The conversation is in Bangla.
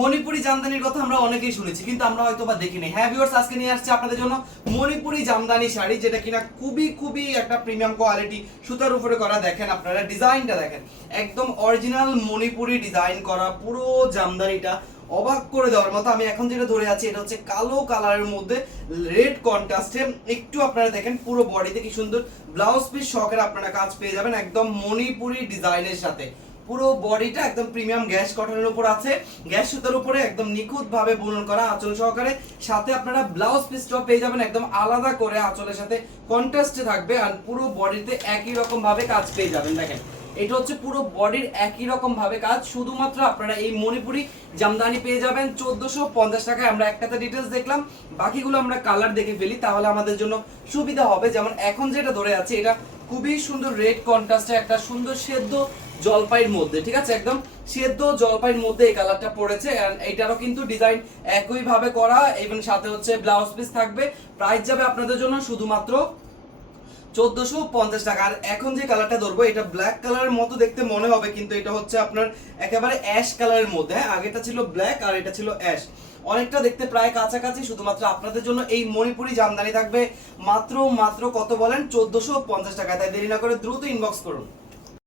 মণিপুরি জামদানির কথা আমরা অনেকেই শুনেছি, কিন্তু আমরা হয়তো বা দেখিনি। হ্যাঁ ভিউয়ার্স, আজকে নিয়ে আসছে আপনাদের জন্য মণিপুরি জামদানি শাড়ি, যেটা কিনা খুবই খুবই একটা প্রিমিয়াম কোয়ালিটি সুতার উপরে করা। দেখেন আপনারা ডিজাইনটা দেখেন, একদম অরিজিনাল মণিপুরি ডিজাইন করা পুরো জামদানিটা অবাক করে দেওয়ার মতো। আমি এখন যেটা ধরে আছি এটা হচ্ছে কালো কালারের মধ্যে রেড কন্ট্রাস্টে। একটু আপনারা দেখেন পুরো বডিতে কি সুন্দর ব্লাউজ পিস সহকারে আপনারা কাজ পেয়ে যাবেন একদম মণিপুরি ডিজাইনের সাথে। পুরো বডিটা একদম প্রিমিয়াম গ্যাস কটনের উপর আছে, গ্যাস সুতার উপরে একদম নিখুঁত ভাবে বুনন করা আঁচল সহকারে। সাথে আপনারা ব্লাউজ পিসটাও পেয়ে যাবেন একদম আলাদা করে, আঁচলের সাথে কন্ট্রাস্টে থাকবে। আর পুরো বডিতে একই রকম ভাবে কাজ পেয়ে যাবেন। দেখেন এটা হচ্ছে পুরো বডির একই রকম ভাবে কাজ। শুধুমাত্র আপনারা এই মণিপুরি জামদানি পেয়ে যাবেন 1450 টাকায়। আমরা একটাতে ডিটেলস দেখলাম, বাকিগুলো আমরা কালার দেখে ফেলি, তাহলে আমাদের জন্য সুবিধা হবে। যেমন এখন যেটা ধরে আছে এটা খুবই সুন্দর রেড কন্ট্রাস্টে একটা সুন্দর সেদ্ধ জলপাইয়ের মধ্যে, ঠিক আছে, একদম সেদ্ধ জলপাইয়ের মধ্যে এই কালারটা পড়েছে। এইটারও কিন্তু ডিজাইন একই ভাবে করা এবং সাথে হচ্ছে ব্লাউজ পিস থাকবে। প্রাইস যাবে আপনাদের জন্য শুধুমাত্র 1450 টাকা। আর এখন যে কালারটা ধরবো এটা ব্ল্যাক কালারের মতো দেখতে মনে হবে, কিন্তু এটা হচ্ছে আপনার একেবারে অ্যাশ কালারের মধ্যে। হ্যাঁ, আগেটা ছিল ব্ল্যাক আর এটা ছিল অ্যাশ, অনেকটা দেখতে প্রায় কাছাকাছি। শুধুমাত্র আপনাদের জন্য এই মণিপুরি জামদানি থাকবে মাত্র মাত্র কত বলেন, 1450 টাকা। তাই দেরি না করে দ্রুত ইনবক্স করুন।